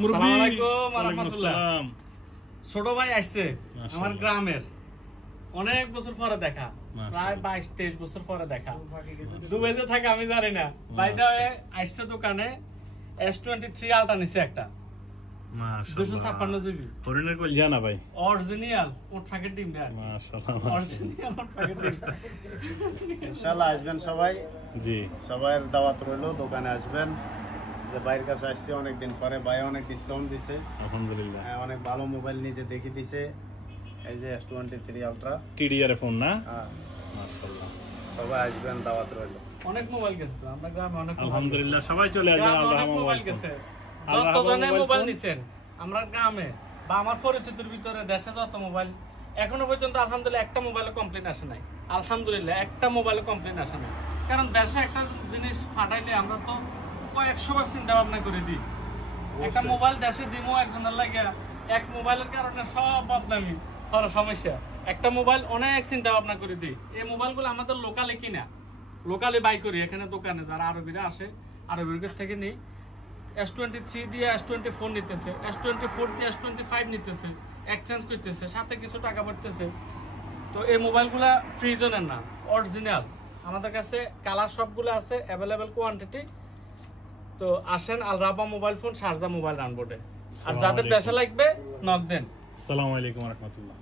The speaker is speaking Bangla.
আসসালামু আলাইকুম ওয়া রাহমাতুল্লাহ। ছোট ভাই আসছে আমার গ্রামের, অনেক বছর পরে দেখা, প্রায় 22-23 বছর পরে দেখা। দুবাইতে থাকে আমি জানি না, ভাইটা আসছে দোকানে S23 আলট্রা নিছে একটা, মাশাআল্লাহ 256 জিবি হরিণের কল জানা ভাই, অরিজিনাল ওট প্যাকেট ডিম না, মাশাআল্লাহ অরিজিনাল ওট প্যাকেট ডিম। ইনশাআল্লাহ আসবেন সবাই, জি সবার দাওয়াত রইলো, দোকানে আসবেন। যে ভাইয়ের কাছে আসছে অনেকদিন পরে, ভাই অনেক ডিসকাউন্ট দিছে আলহামদুলিল্লাহ, অনেক ভালো মোবাইল নিজে দেখে দিছে। এই যে S23 আলট্রা টিডিআর ফোন না, হ্যাঁ মাশাআল্লাহ সবাই আসবেন, দাওয়াত রইলো। অনেক মোবাইল গেছে তো আমরা গ্রামে, অনেক আলহামদুলিল্লাহ সবাই চলে আসবেন। আল্লাহ মোবাইল গেছে, যত জনে মোবাইল নিছেন আমরা গ্রামে বা আমার পরিচিতির ভিতরে দেশে যত মোবাইল এখনো পর্যন্ত আলহামদুলিল্লাহ একটা মোবাইলে কমপ্লেইন আসে নাই। আলহামদুলিল্লাহ একটা মোবাইলে কমপ্লেইন আসে নাই, কারণ দেশে একটা জিনিস ফাটাইলে আমরা তো কয়েকশো বার চিন্তা ভাবনা করে দিই। একটা মোবাইল দেশে দিমো একজনের লাগে, এক মোবাইলের কারণে সব বদনামি হওয়ার সমস্যা। একটা মোবাইল অনেক চিন্তা ভাবনা করে দিই। এই মোবাইলগুলো আমাদের লোকালে কিনা, লোকালে বাই করি, এখানে দোকানে যারা আরবিরা আসে আরবির কাছ থেকে নিই। S23 দিয়ে S24 নিতেছে, S24 দিয়ে S25 নিতেছে, এক্সচেঞ্জ করতেছে, সাথে কিছু টাকা পড়তেছে। তো এই মোবাইলগুলা ফ্রিজনের না, অরিজিনাল আমাদের কাছে কালার সবগুলো আছে, অ্যাভেলেবেল কোয়ান্টিটি। তো আসেন আল রাবা মোবাইল ফোন, শারজা মোবাইল রানবোর্ডে। আর যাদের দেশে লাগবে নক দেন। আসসালামু আলাইকুম ওয়া রাহমাতুল্লাহ।